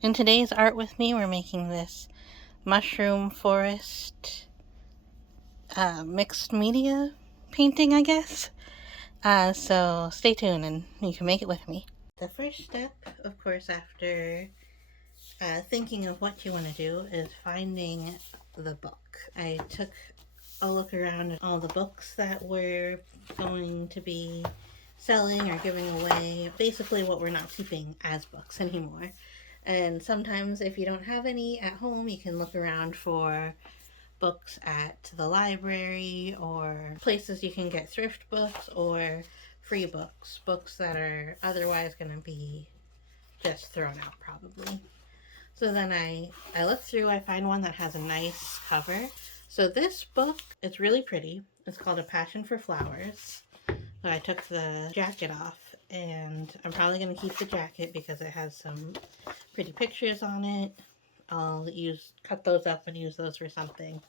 In today's art with me, we're making this mushroom forest mixed media painting, I guess. So stay tuned and you can make it with me. The first step, of course, after thinking of what you want to do is finding the book. I took a look around at all the books that we're going to be selling or giving away, basically what we're not keeping as books anymore. And sometimes if you don't have any at home, you can look around for books at the library or places you can get thrift books or free books, books that are otherwise going to be just thrown out probably. So then I look through, I find one that has a nice cover. So this book, it's really pretty. It's called A Passion for Flowers. So I took the jacket off and I'm probably going to keep the jacket because it has some pretty pictures on it. I'll cut those up and use those for something.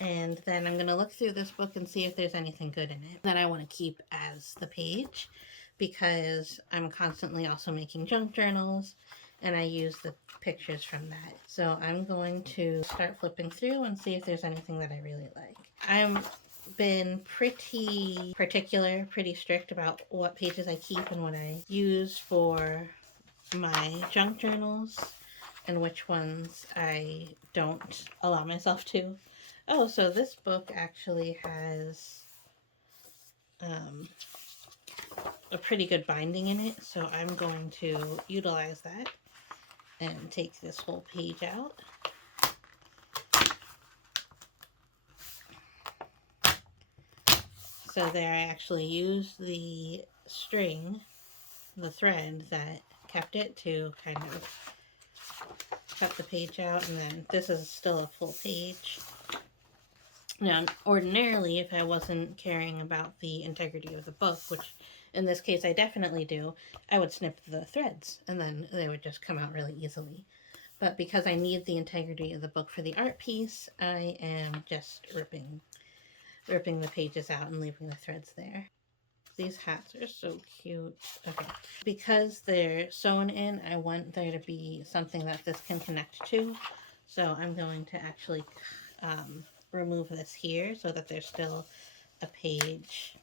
And then I'm going to look through this book and see if there's anything good in it that I want to keep as the page, because I'm constantly also making junk journals and I use the pictures from that. So I'm going to start flipping through and see if there's anything that I really like. I've been pretty particular, pretty strict about what pages I keep and what I use for my junk journals and which ones I don't allow myself to. Oh, so this book actually has a pretty good binding in it, so I'm going to utilize that and take this whole page out. So there I actually used the string, the thread that kept it, to kind of cut the page out, and then this is still a full page. Now, ordinarily, if I wasn't caring about the integrity of the book, which in this case I definitely do, I would snip the threads and then they would just come out really easily. But because I need the integrity of the book for the art piece, I am just ripping the pages out and leaving the threads there. These hats are so cute. Okay. Because they're sewn in, I want there to be something that this can connect to. So I'm going to actually remove this here so that there's still a page.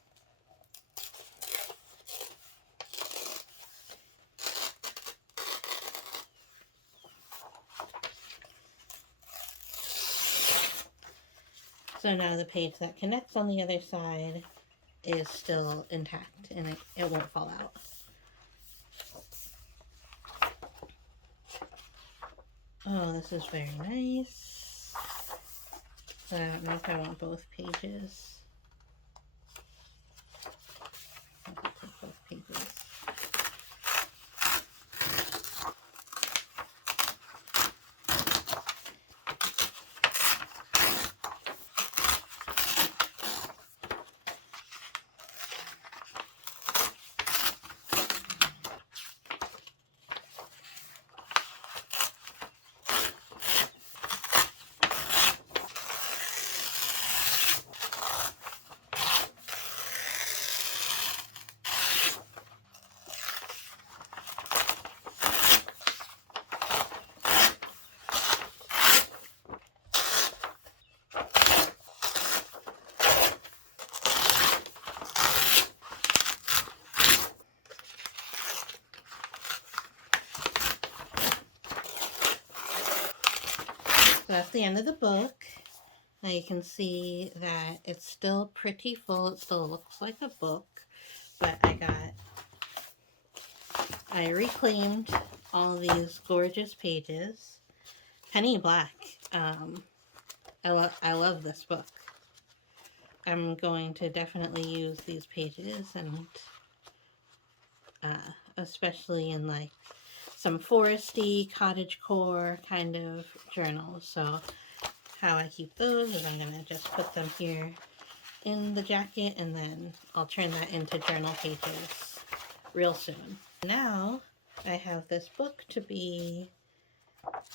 So now the page that connects on the other side is still intact and it won't fall out. Oh, this is very nice. So I don't know if I want both pages. I'll take both pages. So that's the end of the book. Now you can see that it's still pretty full. It still looks like a book, but I reclaimed all these gorgeous pages. Penny Black. I love this book. I'm going to definitely use these pages, and especially in like some foresty, cottagecore kind of journals. So how I keep those is I'm going to just put them here in the jacket, and then I'll turn that into journal pages real soon. Now I have this book to be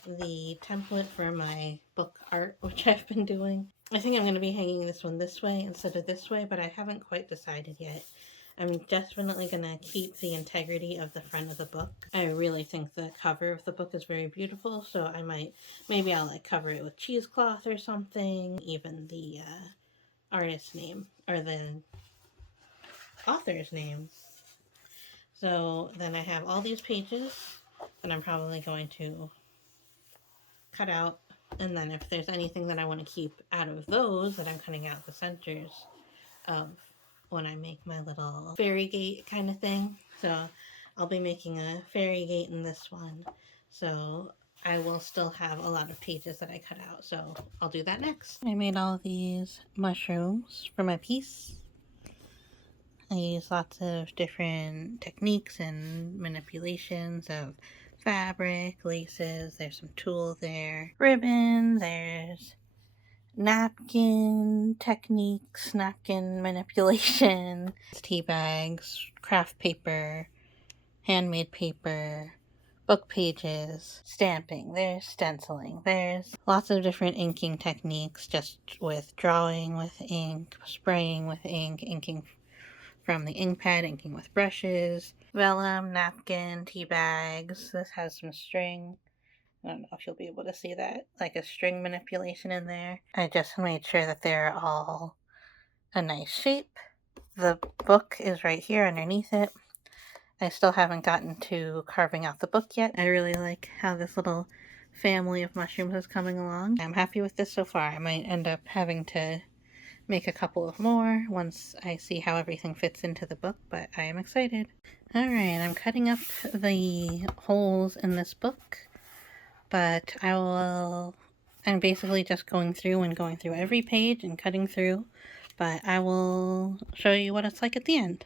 the template for my book art, which I've been doing. I think I'm going to be hanging this one this way instead of this way, but I haven't quite decided yet. I'm definitely gonna keep the integrity of the front of the book. I really think the cover of the book is very beautiful, so maybe I'll like cover it with cheesecloth or something, even the artist's name or the author's name. So then I have all these pages that I'm probably going to cut out, and then if there's anything that I want to keep out of those, that I'm cutting out the centers of when I make my little fairy gate kind of thing. So I'll be making a fairy gate in this one. So I will still have a lot of pages that I cut out. So I'll do that next. I made all these mushrooms for my piece. I use lots of different techniques and manipulations of fabric, laces. There's some tulle there, ribbon, there's napkin techniques, napkin manipulation, tea bags, craft paper, handmade paper, book pages, stamping, there's stenciling, there's lots of different inking techniques, just with drawing with ink, spraying with ink, inking from the ink pad, inking with brushes, vellum, napkin, tea bags. This has some string. I don't know if you'll be able to see that, like a string manipulation in there. I just made sure that they're all a nice shape. The book is right here underneath it. I still haven't gotten to carving out the book yet. I really like how this little family of mushrooms is coming along. I'm happy with this so far. I might end up having to make a couple of more once I see how everything fits into the book, but I am excited. Alright, I'm cutting up the holes in this book, but I'm basically just going through every page and cutting through, but I will show you what it's like at the end.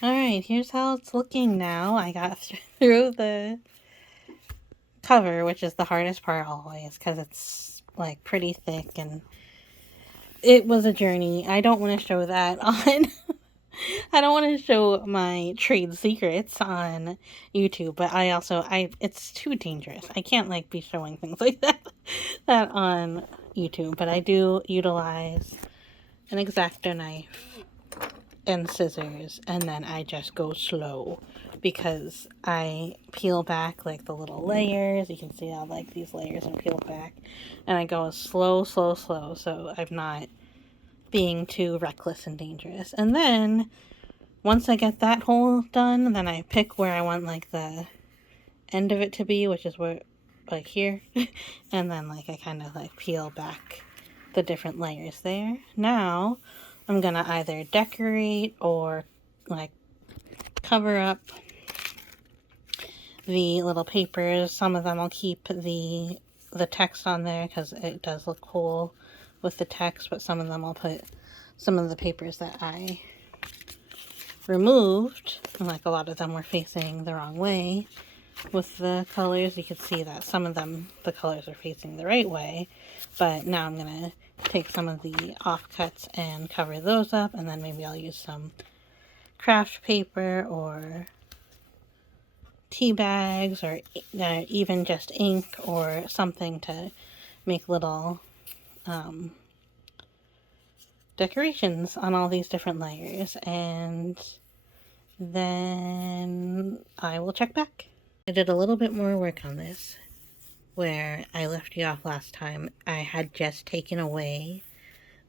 Alright, here's how it's looking now. I got through the cover, which is the hardest part always, because it's like pretty thick and it was a journey. I don't want to show that on I don't want to show my trade secrets on YouTube, but it's too dangerous. I can't like be showing things like that on YouTube, but I do utilize an X-Acto knife and scissors, and then I just go slow because I peel back like the little layers. You can see how like these layers are peeled back, and I go slow, so I'm not being too reckless and dangerous. And then once I get that hole done, then I pick where I want like the end of it to be, which is where like here, and then like I kind of like peel back the different layers there. Now I'm gonna either decorate or like cover up the little papers. Some of them I'll keep the text on there because it does look cool with the text, but some of them I'll put some of the papers that I removed, and like a lot of them were facing the wrong way with the colors. You could see that some of them, the colors are facing the right way, but now I'm gonna take some of the offcuts and cover those up, and then maybe I'll use some craft paper or tea bags or even just ink or something to make little decorations on all these different layers, and then I will check back. I did a little bit more work on this. Where I left you off last time, I had just taken away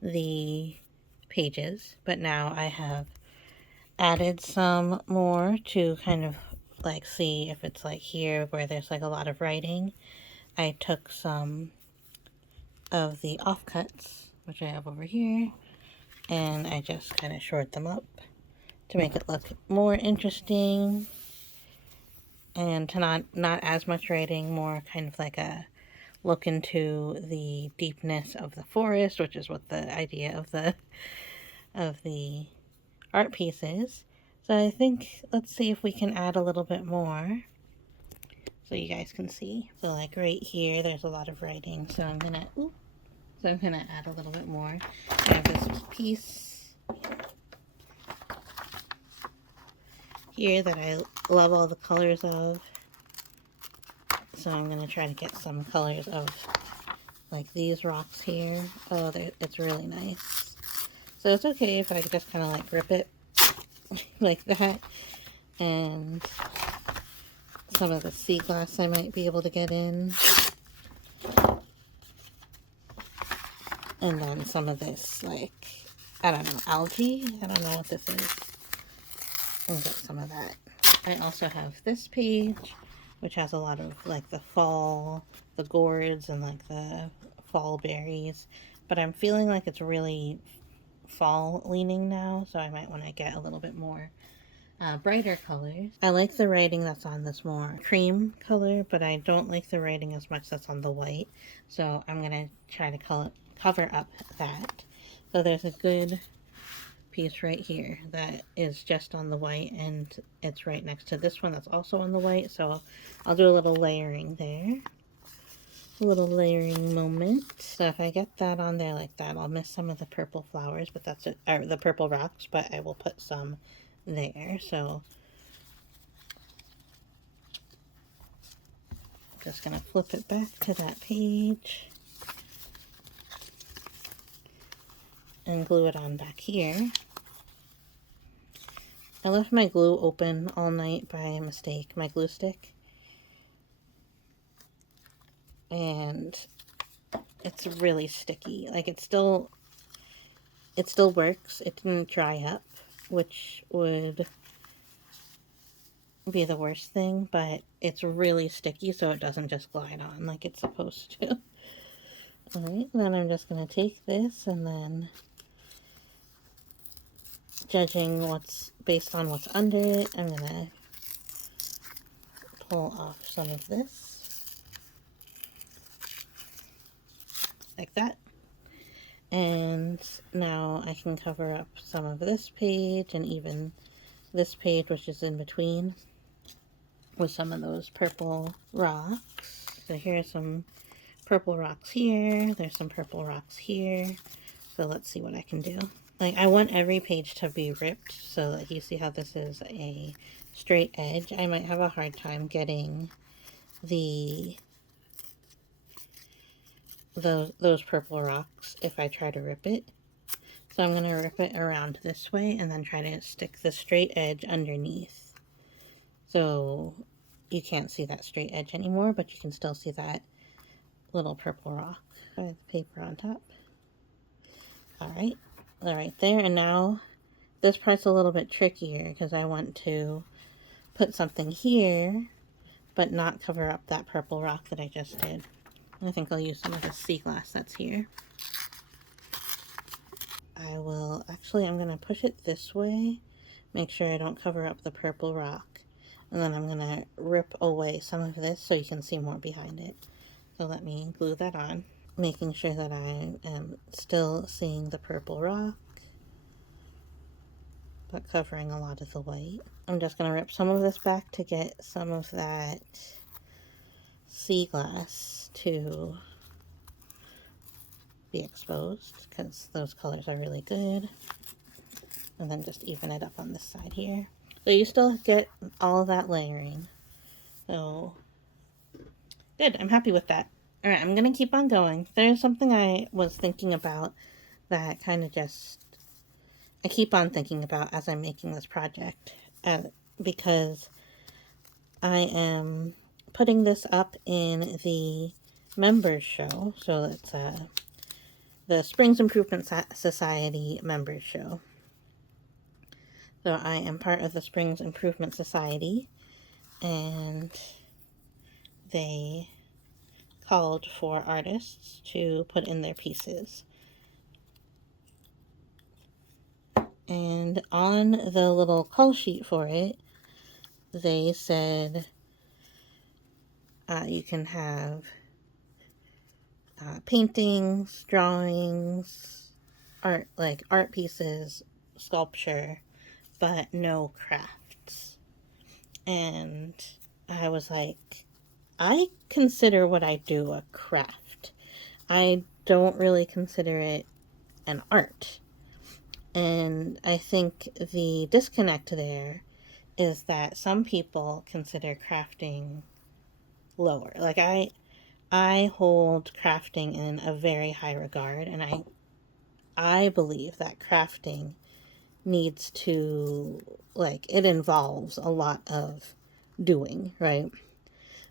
the pages, but now I have added some more to kind of like see if it's like here where there's like a lot of writing. I took some of the offcuts, which I have over here, and I just kind of shored them up to make it look more interesting and to not as much writing, more kind of like a look into the deepness of the forest, which is what the idea of the art piece is. So I think, let's see if we can add a little bit more so you guys can see. So like right here, there's a lot of writing, so I'm gonna add a little bit more. I have this piece here that I love all the colors of. So I'm going to try to get some colors of like these rocks here. Oh, it's really nice. So it's okay if I just kind of like rip it like that. And some of the sea glass I might be able to get in. And then some of this, like, I don't know, algae? I don't know what this is. I'll get some of that. I also have this page, which has a lot of, like, the fall, the gourds, and, like, the fall berries. But I'm feeling like it's really fall leaning now, so I might want to get a little bit more brighter colors. I like the writing that's on this more cream color, but I don't like the writing as much that's on the white. So I'm going to try to cover up that. So there's a good piece right here that is just on the white, and it's right next to this one that's also on the white. So I'll do a little layering there. A little layering moment. So if I get that on there like that, I'll miss some of the purple flowers, but that's it, or the purple rocks, but I will put some there. So just gonna flip it back to that page and glue it on back here. I left my glue open all night by mistake, my glue stick, and it's really sticky. Like it still works. It didn't dry up, which would be the worst thing, but it's really sticky, so it doesn't just glide on like it's supposed to. Alright, then I'm just going to take this, and then judging what's based on what's under it, I'm going to pull off some of this like that. And now I can cover up some of this page and even this page, which is in between, with some of those purple rocks. So here's some purple rocks here. There's some purple rocks here. So let's see what I can do. Like, I want every page to be ripped so that you see how this is a straight edge. I might have a hard time getting those purple rocks if I try to rip it. So I'm going to rip it around this way and then try to stick the straight edge underneath. So you can't see that straight edge anymore, but you can still see that little purple rock. With the paper on top. Alright, right there. And now this part's a little bit trickier because I want to put something here, but not cover up that purple rock that I just did. I think I'll use some of the sea glass that's here. I will, actually, I'm going to push it this way, make sure I don't cover up the purple rock. And then I'm going to rip away some of this so you can see more behind it. So let me glue that on, making sure that I am still seeing the purple rock, but covering a lot of the white. I'm just going to rip some of this back to get some of that sea glass to be exposed, because those colors are really good. And then just even it up on this side here. So you still get all of that layering. So, good. I'm happy with that. Alright, I'm going to keep on going. There's something I was thinking about that kind of just, I keep on thinking about as I'm making this project. Because I am putting this up in the members show. So it's the Springs Improvement Society members show. So I am part of the Springs Improvement Society, and they called for artists to put in their pieces. And on the little call sheet for it, they said you can have paintings, drawings, art, like art pieces, sculpture, but no crafts. And I was like, I consider what I do a craft. I don't really consider it an art. And I think the disconnect there is that some people consider crafting lower. Like I hold crafting in a very high regard, and I believe that crafting needs to, like, it involves a lot of doing, right?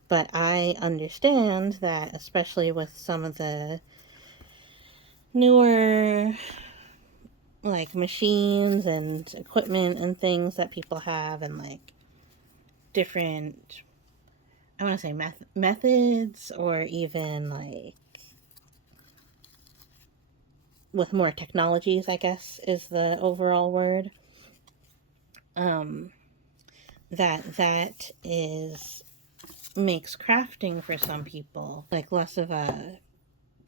But I understand that, especially with some of the newer, like, machines and equipment and things that people have, and, like, different, I want to say methods, or even, like, with more technologies, I guess, is the overall word. Um, that is makes crafting for some people like less of a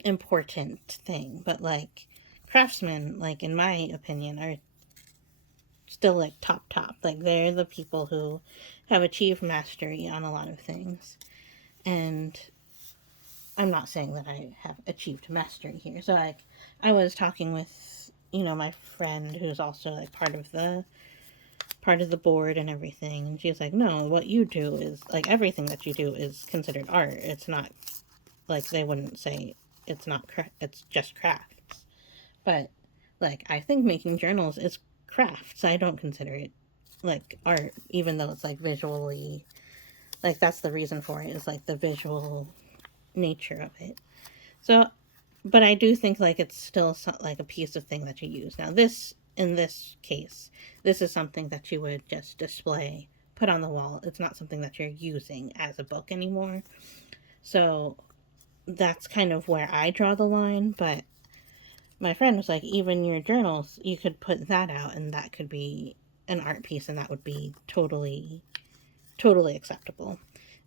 important thing, but like craftsmen, like in my opinion, are still like top, like they're the people who have achieved mastery on a lot of things. And I'm not saying that I have achieved mastery here. So like I was talking with, my friend who's also like part of the board and everything, and she's like, no, what you do is like everything that you do is considered art. It's not like they wouldn't say it's just crafts. But like I think making journals is crafts. I don't consider it like art, even though it's like visually, like that's the reason for it, is like the visual nature of it. So, but I do think like it's still like a piece of thing that you use. Now this, in this case, this is something that you would just display, put on the wall. It's not something that you're using as a book anymore. So that's kind of where I draw the line. But my friend was like, even your journals, you could put that out and that could be an art piece, and that would be totally acceptable.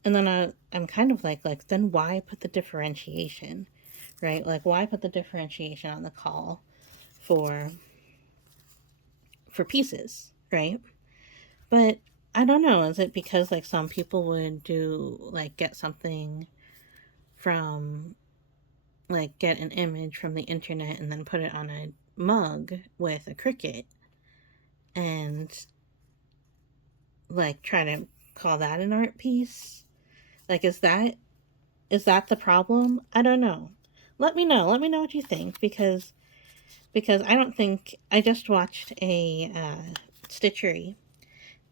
And then I'm kind of like, then why put the differentiation, right? Like, why put the differentiation on the call for pieces, right? But I don't know. Is it because like some people would do like get something from, like, get an image from the internet and then put it on a mug with a cricket and like try to call that an art piece? Like, is that the problem? I don't know. Let me know. Let me know what you think, because I don't think, I just watched a stitchery,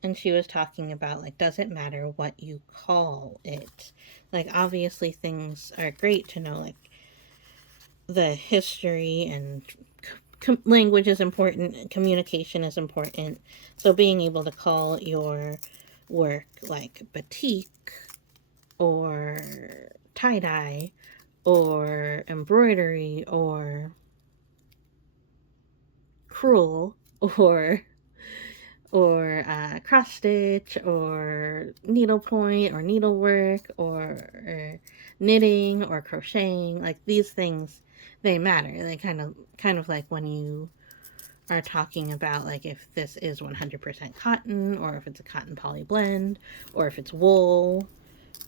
and she was talking about like, does it matter what you call it? Like, obviously things are great to know, like the history, and language is important, communication is important. So being able to call your work like batik or tie-dye or embroidery or crewel or cross stitch or needlepoint or needlework or knitting or crocheting, like these things, they matter. They kind of like when you are talking about like if this is 100% cotton, or if it's a cotton poly blend, or if it's wool,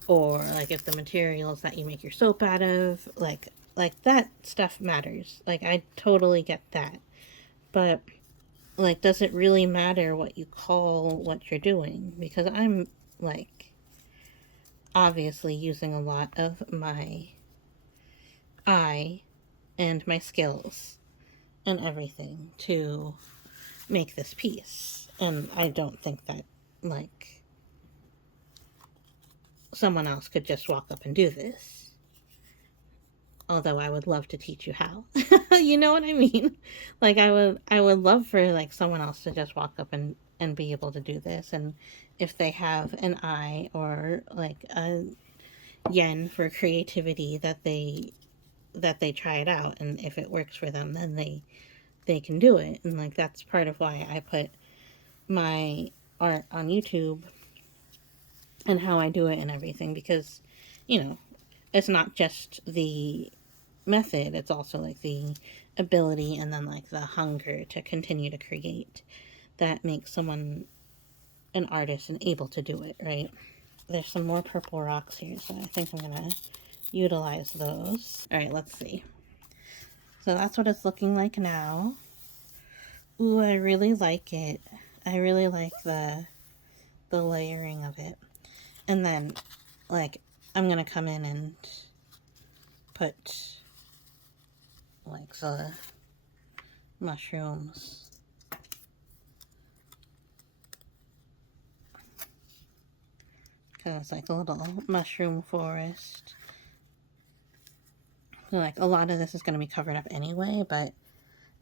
or like if the materials that you make your soap out of, like that stuff matters. Like I totally get that. But like, does it really matter what you call what you're doing? Because I'm like obviously using a lot of my eye and my skills and everything to make this piece. And I don't think that like someone else could just walk up and do this. Although I would love to teach you how. You know what I mean? Like I would love for like someone else to just walk up and be able to do this, and if they have an eye or like a yen for creativity, that they try it out, and if it works for them, then they can do it. And like that's part of why I put my art on YouTube and how I do it and everything, because it's not just the method, it's also like the ability and then like the hunger to continue to create that makes someone an artist and able to do it, right? There's some more purple rocks here, so I think I'm gonna utilize those. All right, let's see. So that's what it's looking like now. Ooh, I really like it. I really like the layering of it. And then like I'm gonna come in and put like the mushrooms because it's like a little mushroom forest. So like a lot of this is going to be covered up anyway, but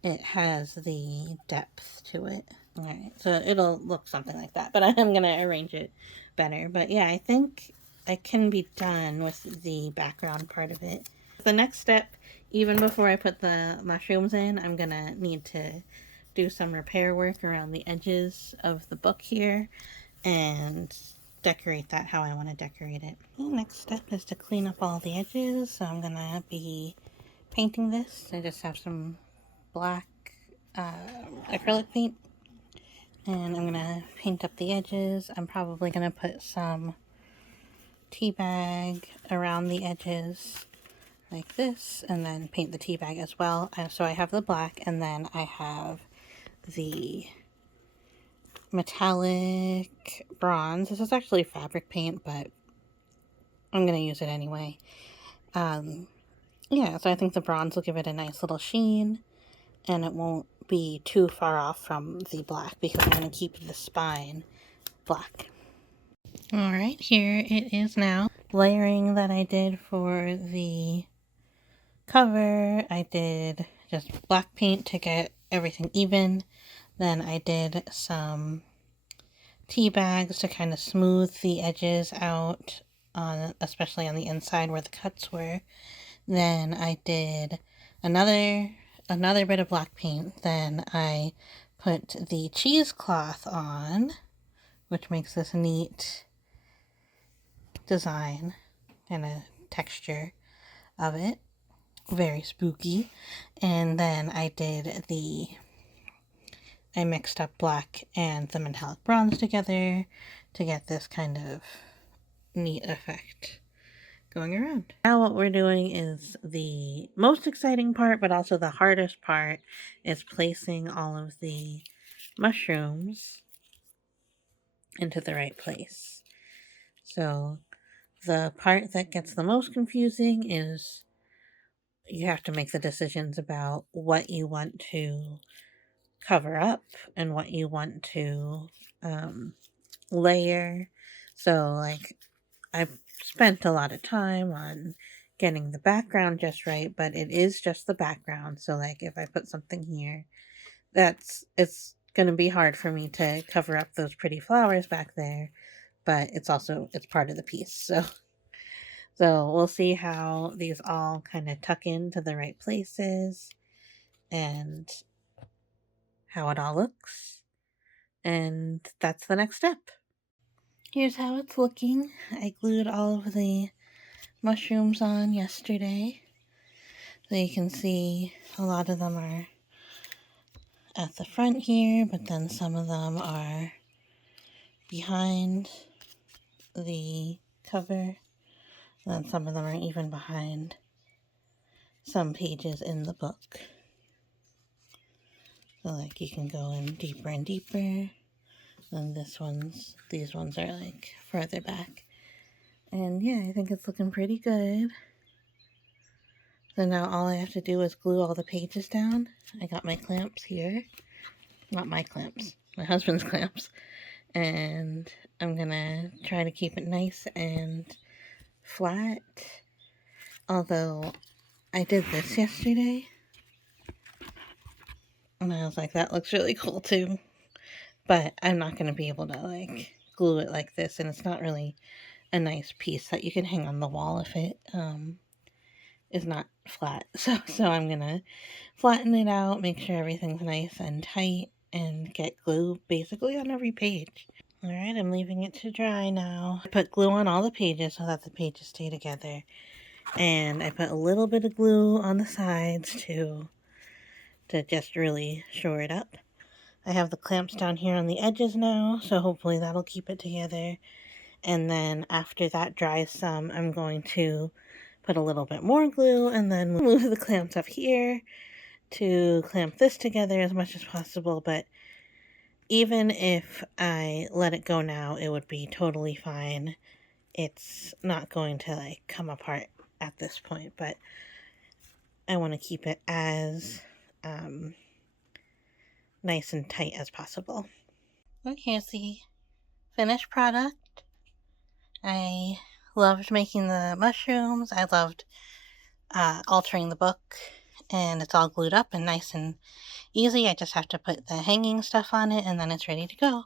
it has the depth to it. Alright, so it'll look something like that, but I'm going to arrange it better. But yeah, I think I can be done with the background part of it. The next step, even before I put the mushrooms in, I'm going to need to do some repair work around the edges of the book here and decorate that how I want to decorate it. The next step is to clean up all the edges, so I'm going to be painting this. I just have some black acrylic paint, and I'm gonna paint up the edges. I'm probably gonna put some tea bag around the edges like this, and then paint the tea bag as well. So I have the black, and then I have the metallic bronze. This is actually fabric paint, but I'm gonna use it anyway. Yeah, so I think the bronze will give it a nice little sheen, and it won't be too far off from the black because I'm going to keep the spine black. Alright, here it is now. Layering that I did for the cover, I did just black paint to get everything even. Then I did some tea bags to kind of smooth the edges out, especially on the inside where the cuts were. Then I did another bit of black paint. Then I put the cheesecloth on, which makes this neat design and a texture of it. Very spooky. And then I mixed up black and the metallic bronze together to get this kind of neat effect going around. Now what we're doing is the most exciting part, but also the hardest part, is placing all of the mushrooms into the right place. So the part that gets the most confusing is you have to make the decisions about what you want to cover up and what you want to layer. So like I've spent a lot of time on getting the background just right, but it is just the background. So like if I put something here, it's going to be hard for me to cover up those pretty flowers back there, but it's part of the piece. So we'll see how these all kind of tuck into the right places and how it all looks. And that's the next step. Here's how it's looking. I glued all of the mushrooms on yesterday. So you can see a lot of them are at the front here, but then some of them are behind the cover. And then some of them are even behind some pages in the book. So like you can go in deeper and deeper. And these ones are like further back. And yeah, I think it's looking pretty good. So now all I have to do is glue all the pages down. I got my clamps here. Not my clamps, my husband's clamps. And I'm gonna try to keep it nice and flat. Although I did this yesterday. And I was like, that looks really cool too. But I'm not gonna be able to like glue it like this. And it's not really a nice piece that you can hang on the wall if it is not flat. So I'm gonna flatten it out, make sure everything's nice and tight, and get glue basically on every page. Alright, I'm leaving it to dry now. I put glue on all the pages so that the pages stay together. And I put a little bit of glue on the sides to just really shore it up. I have the clamps down here on the edges now, so hopefully that'll keep it together. And then after that dries some, I'm going to put a little bit more glue and then move the clamps up here to clamp this together as much as possible. But even if I let it go now, it would be totally fine. It's not going to like come apart at this point, but I want to keep it as nice and tight as possible. And here's the finished product. I loved making the mushrooms. I loved altering the book, and it's all glued up and nice and easy. I just have to put the hanging stuff on it and then it's ready to go.